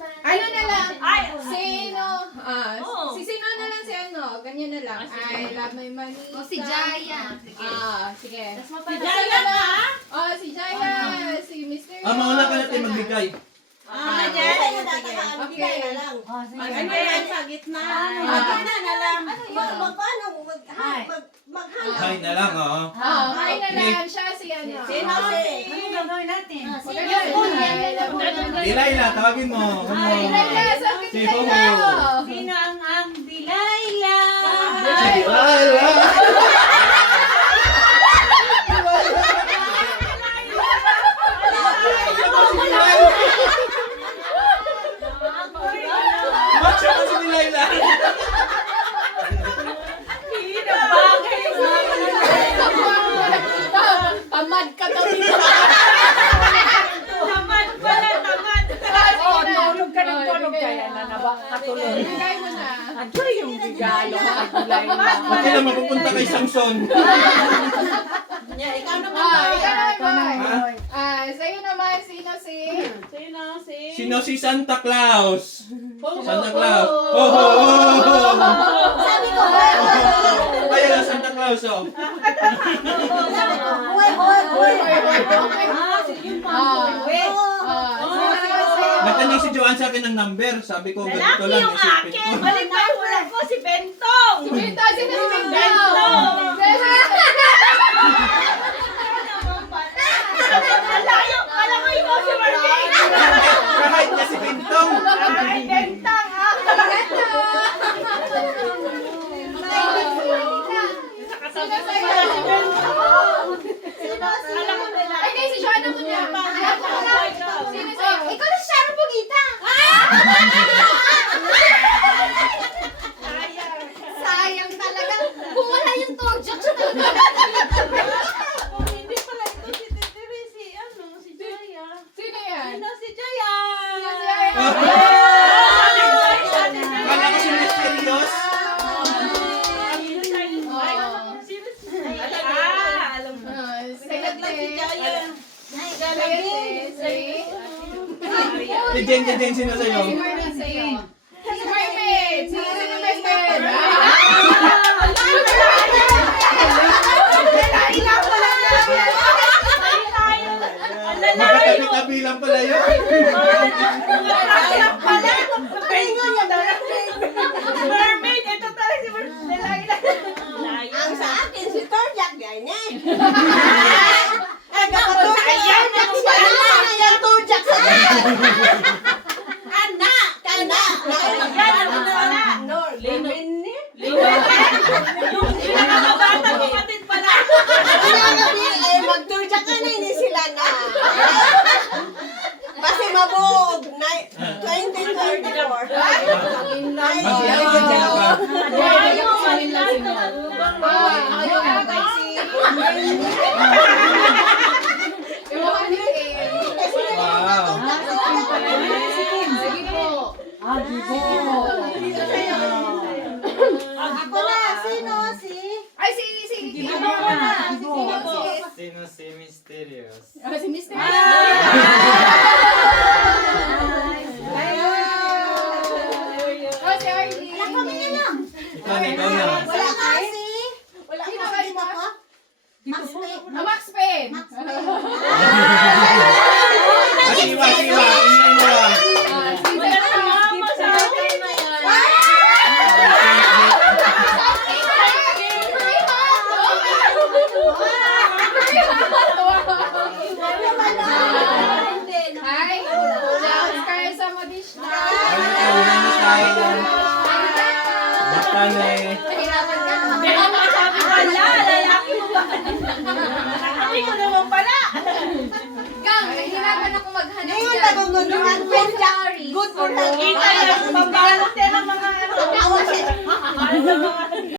Ano na lang? Ay, Sino? Oo. Si sino na lang si ano? Ganyan na lang. I love my money. O si Jaya. Sige. Si Jaya ka? Si Jaya. Si Mr. Mauna ka natin magbigay. Jaya. Okay. Ano yan sa gitna? na lang. Hi na lang, oh. Hi na lang. Siya si ano. Ano gagawin natin? Delilah, tawagin mo. Delilah, sabi Si ni Homo. Delilah. Sino ang Dilayla? Si Delilah. Macho ka si Delilah. Tamad ka daw dito. Tamad pala, tamad. Tulog ka ng tulog kaya na nakatulog. Bigay mo na. Adoy yung bigalo at gulay na. Pati lang mapupunta kay Samson. Ikaw naman Ikaw ba? naman. Sa'yo naman, sino si? Sino si Santa Claus? Santa Claus. Oh. Sabi ko, Ayan, Santa Claus, oh. Nagtanong si Joanne sa akin ng number. Sabi ko, ganito Lalaki lang. yung Isipin akin. ko. Balik pa ulan ko si Bentong. Bento, sino si Bento? Malayo. Kala ko ikaw si Marvin. Kahit na si Bintong. Ay, Bentang. Sino sa'yo? Ay, hindi, si Joanna mo na. Sino sa'yo? ikaw na si Sharon Pugita. Sayang talaga. Kung wala yung torjak siya talaga. Hindi pala ito si Teteri, si Jaya. Sino yan? Si Jaya. Sino si Jaya? Kala ko si Mysterious. Alam mo. Si Jen, sino sa'yo? Si Marvin sa'yo. Si Marvin! Sino si Marvin? Magkatabi-tabi lang pala yun. Mermaid, ito talaga si Mermaid. Ang sa akin, si Torjak ganyan. Ayan, ano ba? Ang Torjak sa Anak! Yung pinakabatang kapatid pala. Mag-Torjak ka na, hindi sila na. Kasi mabog. 2034. Wow. Sige po. Ako na, sino si? Ay, si Gibo na. Sino si Mysterious? Si Mr. Si Arlie. Kami na lang. Ikaw na. Wala ka si? Sino ba Dito ko? Max Pay. Max Payne. Siwa. Ingay mo lang. Hi. Oscar sa Modishna. Basta na eh. Nahirapan ka. Wala, lalaki mo ba? Lalaki ko naman pala. Gang, nahirapan ako maghanap Ngayon, dyan. nagugunuhan. Good for her. Kita yung pambalot yan ang mga ano. Awa siya.